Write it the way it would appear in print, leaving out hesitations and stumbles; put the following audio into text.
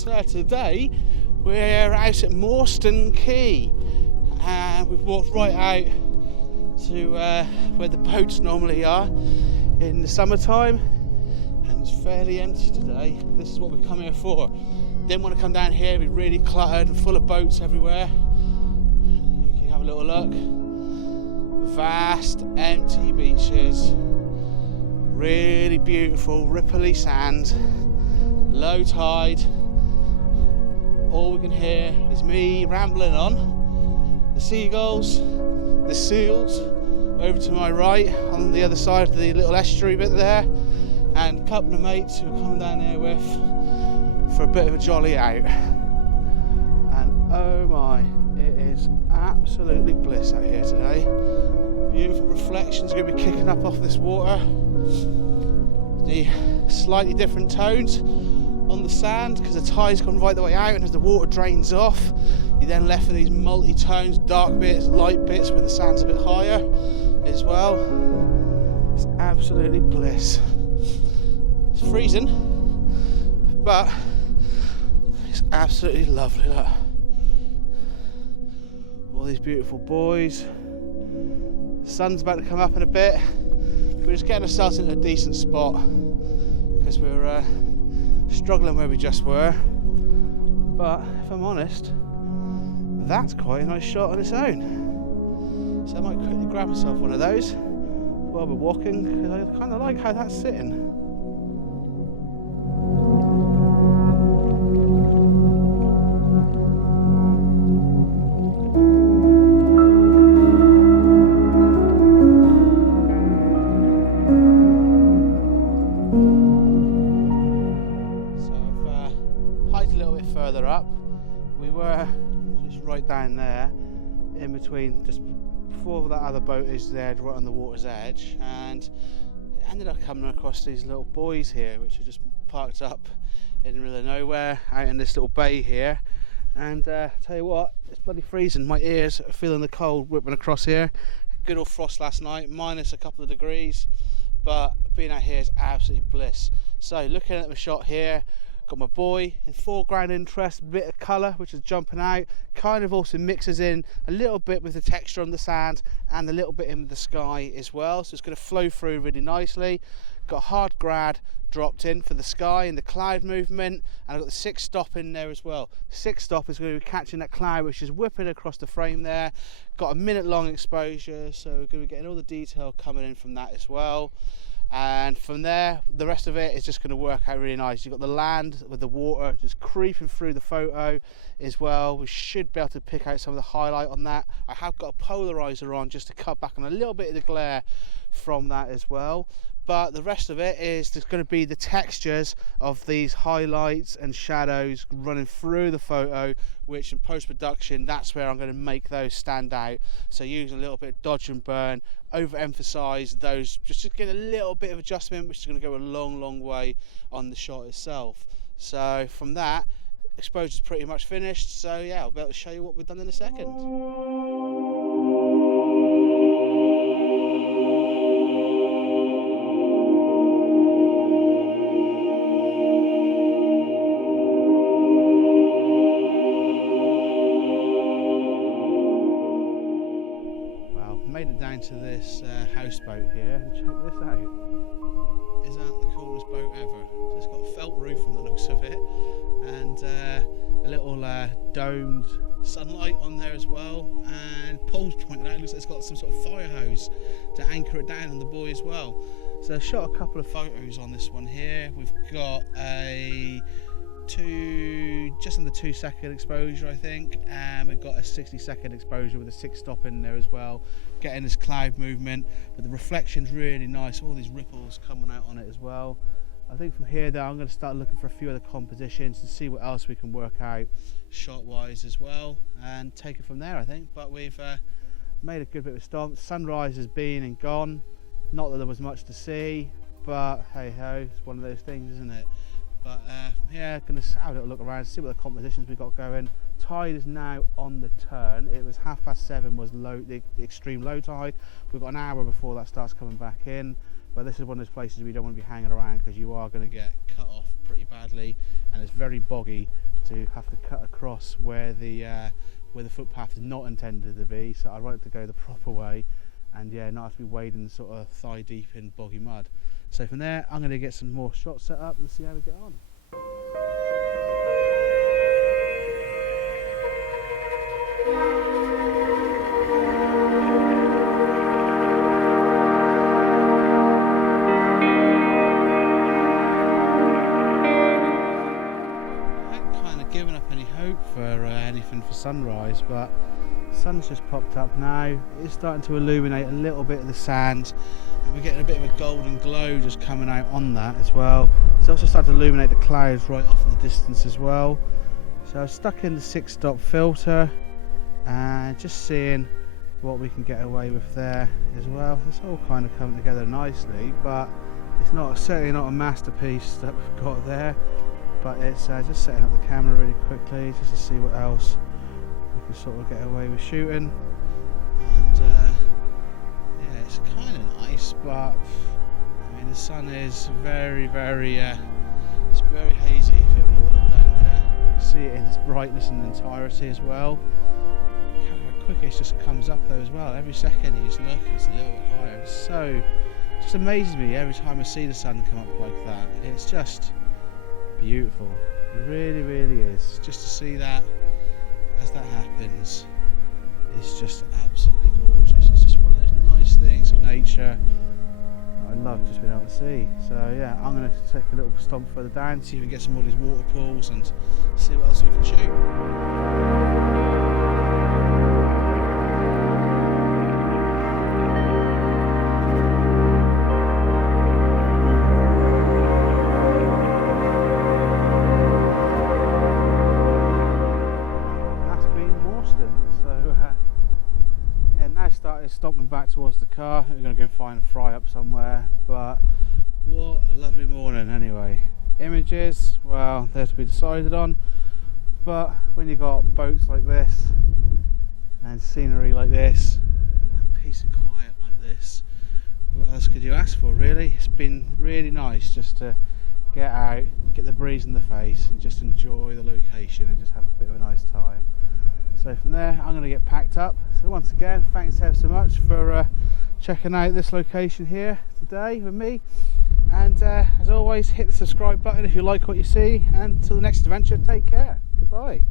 So today we're out at Morston Quay and we've walked right out to where the boats normally are in the summertime, and it's fairly empty today. This is what we come here for. Didn't want to come down here, it'd be really cluttered and full of boats everywhere. You can have a little look. Vast empty beaches, really beautiful ripply sand, low tide. All we can hear is me rambling on, the seagulls, the seals over to my right on the other side of the little estuary bit there, and a couple of mates who are coming down here with for a bit of a jolly out. And oh my, it is absolutely bliss out here today. Beautiful reflections are going to be kicking up off this water. The slightly different tones on the sand because the tide's gone right the way out, and as the water drains off, you're then left with these multi-tones, dark bits, light bits where the sand's a bit higher as well. It's absolutely bliss. It's freezing, but it's absolutely lovely. Look. All these beautiful buoys. Sun's about to come up in a bit. We're just getting ourselves into a decent spot because we're struggling where we just were. But if I'm honest, that's quite a nice shot on its own. So I might quickly grab myself one of those while we're walking, because I kind of like how that's sitting. Further up, we were just right down there in between, just before that other boat is there, right on the water's edge, and ended up coming across these little buoys here which are just parked up in the middle of nowhere out in this little bay here. And tell you what, it's bloody freezing. My ears are feeling the cold whipping across here. Good old frost last night, minus a couple of degrees, but being out here is absolutely bliss. So looking at the shot here, got my buoy in foreground interest, bit of colour which is jumping out, kind of also mixes in a little bit with the texture on the sand and a little bit in with the sky as well, so it's going to flow through really nicely. Got a hard grad dropped in for the sky and the cloud movement, and I've got the 6 stop in there as well. 6 stop is going to be catching that cloud which is whipping across the frame there. Got a minute long exposure, so we're going to be getting all the detail coming in from that as well. And from there, the rest of it is just going to work out really nice. You've got the land with the water just creeping through the photo as well. We should be able to pick out some of the highlight on that. I have got a polarizer on just to cut back on a little bit of the glare from that as well. But the rest of it is there's going to be the textures of these highlights and shadows running through the photo, which in post-production, that's where I'm going to make those stand out. So using a little bit of dodge and burn, overemphasize those, just to get a little bit of adjustment, which is going to go a long way on the shot itself. So from that, exposure's pretty much finished. So yeah, I'll be able to show you what we've done in a second. Made it down to this houseboat here, and check this out. Isn't that the coolest boat ever? So it's got a felt roof from the looks of it, and a little domed sunlight on there as well, and Paul's pointed out, it looks like it's got some sort of fire hose to anchor it down on the buoy as well. So I shot a couple of photos on this one here. We've got a just under 2 second exposure, I think, and we've got a 60-second exposure with a 6 stop in there as well, getting this cloud movement, but the reflection's really nice, all these ripples coming out on it as well. I think from here though, I'm going to start looking for a few other compositions to see what else we can work out shot wise as well, and take it from there, I think. But we've made a good bit of stomp. Sunrise has been and gone, not that there was much to see, but hey ho, it's one of those things, isn't it? But yeah, going to have a little look around, see what the compositions we got going. Tide is now on the turn. It was 7:30 was low, the extreme low tide. We've got an hour before that starts coming back in. But this is one of those places we don't want to be hanging around, because you are going to get cut off pretty badly, and it's very boggy to have to cut across where the footpath is not intended to be, so I like to go the proper way and yeah, not have to be wading sort of thigh deep in boggy mud. So from there I'm going to get some more shots set up and see how we get on. Anything for sunrise, but the sun's just popped up now. It's starting to illuminate a little bit of the sand and we're getting a bit of a golden glow just coming out on that as well. It's also starting to illuminate the clouds right off in the distance as well. So I've stuck in the 6-stop filter and just seeing what we can get away with there as well. It's all kind of coming together nicely, but it's certainly not a masterpiece that we've got there. But it's just setting up the camera really quickly just to see what else we can sort of get away with shooting. And yeah, it's kind of nice, but I mean the sun is very it's very hazy if you have a look down there. You can see it in its brightness and entirety as well. Look how quick it just comes up though as well. Every second you just look, it's a little bit higher. So it just amazes me every time I see the sun come up like that. It's just beautiful. It really is. Just to see that as that happens, it's just absolutely gorgeous. It's just one of those nice things of nature I love just being able to see. So yeah, I'm going to take a little stomp further down, see if we can get some more of these water pools and see what else we can shoot. Started stomping back towards the car. We're going to go and find a fry up somewhere, but what a lovely morning anyway. Images, well, they're to be decided on, but when you've got boats like this and scenery like this and peace and quiet like this, what else could you ask for really? It's been really nice just to get out, get the breeze in the face and just enjoy the location and just have a bit of a nice time. So from there I'm going to get packed up. So once again, thanks ever so much for checking out this location here today with me, and as always, hit the subscribe button if you like what you see, and until the next adventure, take care. Goodbye.